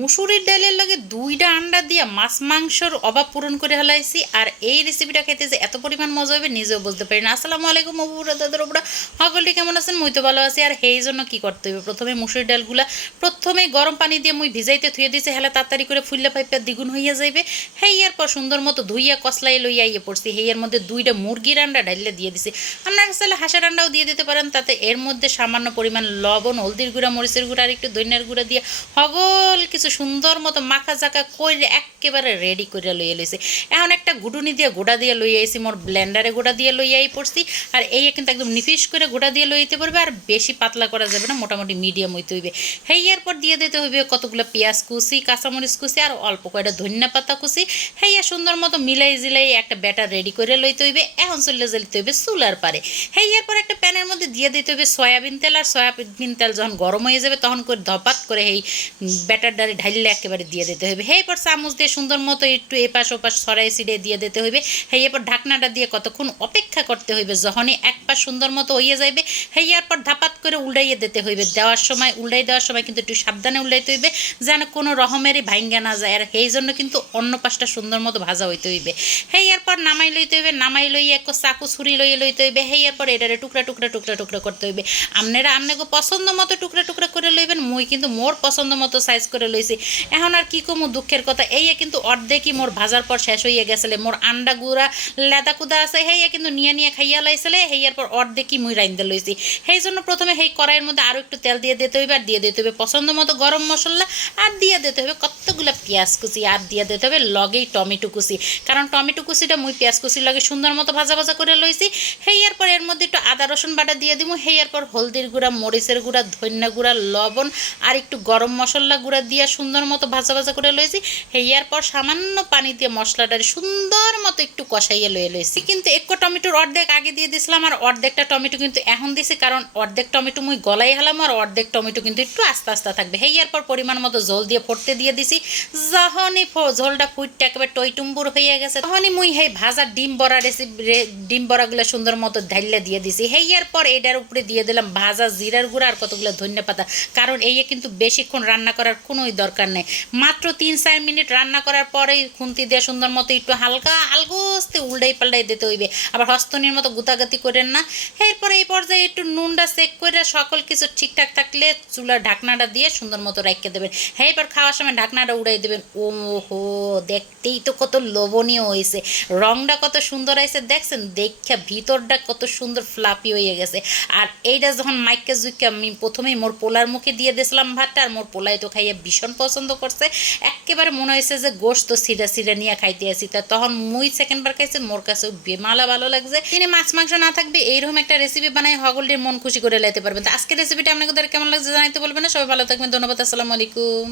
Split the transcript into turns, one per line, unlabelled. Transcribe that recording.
মুসুরির ডালের লগে দুইটা আন্ডা দিয়া মাছ মাংসর অভাব পূরণ করে হেলাইছি, আর এই রেসিপিটা খেতে যে এত পরিমাণ মজা হবে নিজেও বলতে পারি না। আসসালামু আলাইকুম অবুরা দাদার ওপরা সকলটি কেমন আছেন? মুই তো ভালো আছি। আর সেই জন্য কি করতে হবে প্রথমে মুসুরির ডালগুলা, প্রথমে গরম পানি দিয়ে মুই ভিজাইতে থুয়ে দিছে, হেলা তাড়াতাড়ি করে ফুললে পাইপা দ্বিগুণ হইয়া যাইবে। হেয়ার পর সুন্দর মতো ধুইয়া কসলাই লইয়া ইয়ে পড়ছি। হেয়ার মধ্যে দুইটা মুরগির আন্ডা ডাইলে দিয়ে দিছি। আপনারা আসলে হাঁসের আন্ডাও দিয়ে দিতে পারেন, তাতে এর মধ্যে সামান্য পরিমাণ লবণ, হলদির গুঁড়া, মরিচের গুঁড়া, আর একটু দৈন্যার গুঁড়া দিয়ে হগল কিছু সুন্দর মতো মাখা জাকা কইরে একেবারে রেডি করে লইয়া লইছে। এখন একটা গুডুনি দিয়ে গোড়া দিয়ে লইয়া আইছি, মোর ব্লেন্ডারে গোড়া দিয়ে লইয়াই পড়ছি, আর এই কিন্তু একদম নিফিস করে গোড়া দিয়ে লইতে পারবে, আর বেশি পাতলা করা যাবে না, মোটামুটি মিডিয়াম হইতে হইবে। হেয়ার পর দিয়ে দিতে হইবে কতগুলো পেঁয়াজ কুচি, কাঁচামরিচ কুচি, আর অল্প কয়টা ধনিয়া পাতা কুচি। হেয়া সুন্দর মতো মিলাই জিলাই একটা ব্যাটার রেডি করে লইতে হইবে, এখন চলে যেতে হইবে চুলার পারে। হেয়ার পর একটা প্যানের মধ্যে দিয়ে দিতে হবে সয়াবিন তেল, আর সয়াবিন তেল যখন গরম হয়ে যাবে, তখন করে ধপাত করে এই ব্যাটার ডালে ঢাইলে একেবারে দিয়ে দিতে হবে হ্যাঁ এরপর চামচ দিয়ে সুন্দর মতো একটু এপাশ ওপাশ সরাই সিডে দিয়ে দিতে হইবে। হ্যাঁ এরপর ঢাকনাটা দিয়ে কতক্ষণ অপেক্ষা করতে হইবে, যখনই এক পাশ সুন্দর মতো হইয়ে যাইবে হ্যাঁ এরপর ধাপাত করে উল্টাইয়ে দিতে হইবে। দেওয়ার সময়, উল্টাই দেওয়ার সময় কিন্তু একটু সাবধানে উল্টাইতে হইবে, যেন কোনো রহমেরই ভাঙ্গা না যায়। আর সেই জন্য কিন্তু অন্য পাশটা সুন্দর মতো ভাজা হইতে হইবে। হেয়ার পর নামাই লইতে হইবে নামাই লইয়ে এক চাকু ছুরি লইয়ে লইতে হইবে হেয়ার পর এটারে টুকরা টুকরা টুকরা টুকরা করতে হইবে। আপনারা আপনাকে পছন্দ মতো টুকরা টুকরা করে লইবেন, মুই কিন্তু মোর পছন্দ মতো সাইজ করে লইছি। এখন আর কি কমু দুঃখের কথা এই কিন্তু অর্ধেকই মোর ভাজার পর শেষ হইয়া গেছিলে, মোর আন্ডা গুড়া, লেদা কুদা আছে হেয়া কিন্তু নিয়ে নিয়ে খাইয়া লাইছিলে হেয়ার পর অর্ধেকই মুই রাইন্দে লইছি। সেই জন্য প্রথমে সেই কড়াইয়ের মধ্যে আরও একটু তেল দিয়ে দিতে হইবে, আর দিয়ে দিতে হবে পছন্দ মতো গরম মশলা, আর দিয়ে দিতে হবে কতগুলো পেঁয়াজ কুচি, আর দিয়ে দিতে হবে লগেই টমেটো কুচি। কারণ টমেটো কুচিটা মুই পেঁয়াজ কুচির লগে সুন্দর মতো ভাজা ভাজা করে লইছি। হেয়ার পর এর মধ্যে একটু আদা, রসুন বাটা দিয়ে দিব হেয়ার পর হলদির গুঁড়া, মরিচের গুঁড়া, ধনিয়া গুঁড়া, লবণ আর একটু গরম মশলা গুঁড়া দিয়ে সুন্দর মতো ভাজা ভাজা করে লইছি। হেয়ার পর সামান্য পানি দিয়ে মশলাটা সুন্দর মতো একটু কষাইয়ে লয়ে লইছি। কিন্তু একটু টমেটোর অর্ধেক আগে দিয়ে দিছিলাম আর অর্ধেকটা টমেটো কিন্তু এখন দিছি কারণ অর্ধেক টমেটো মুই গলাই হলাম আর অর্ধেক টমেটো কিন্তু একটু আস্তে আস্তে থাকবে। হেয়ার পর পরিমাণ মতো জল দিয়ে ফুটতে দিয়ে দিছি। যখনই ঝোলটা ফুটতে একেবারে টইটুম্বুর হয়ে গেছে, তখনই মুই সেই ভাজা ডিম বড়া রেসিপি ডিম বড়াগুলো সুন্দর মতো ঢাইলে দিয়ে দিছি। হেয়ার পর এটার উপরে দিয়ে দিলাম ভাজা জিরার গুঁড়া আর কতগুলো ধনিয়া পাতা। কারণ এই কিন্তু বেশিক্ষণ রান্না করার কোনোই দরকার নেই। মাত্র তিন চার মিনিট রান্না করার পরেই খুন্তি দিয়ে সুন্দর মতো একটু হালকা আলগোস্তে উল্টাই পাল্টাই দিতে হইবে। আবার হস্তনির মতো গুতাগাতি করেন না। এরপরে এই পর্যায়ে একটু নুনটা চেক করে সকল কিছু ঠিকঠাক থাকলে চুলার ঢাকনাটা দিয়ে সুন্দর মতো রাখিয়ে দেবেন। হ্যাঁ এবার খাওয়ার সময় ঢাকনাটা উড়াই দেবেন। ও হো দেখতেই তো কত লোভনীয় হয়েছে রংটা কত সুন্দর হয়েছে দেখছেন? দেখা ভিতরটা কত সুন্দর ফ্লাপি হয়ে গেছে। আর এইটা যখন মাইকে জুইকে আমি প্রথমেই মোর পোলার মুখে দিয়ে দিয়েছিলাম ভাতটা, আর মোর পোলাই তো খাইয়ে ভীষণ পছন্দ করছে। একেবারে মনে হয়েছে যে গোস্ত সিরা সিরা নিয়ে খাইতে আসি। তা তখন মুই সেকেন্ডবার খাইছে, মোর কাছে বেমালা ভালো লাগছে। তিনি মাছ, মাংস না থাকবে, এইরকম একটা রেসিপি বানাই হগলটির মন খুশি করে লাইতে পারবেন। তো আজকের রেসিপিটা আপনাদের কেমন লাগছে জানাইতে বলবেন না। সবাই ভালো থাকবেন, ধন্যবাদ, আসসালামু আলাইকুম।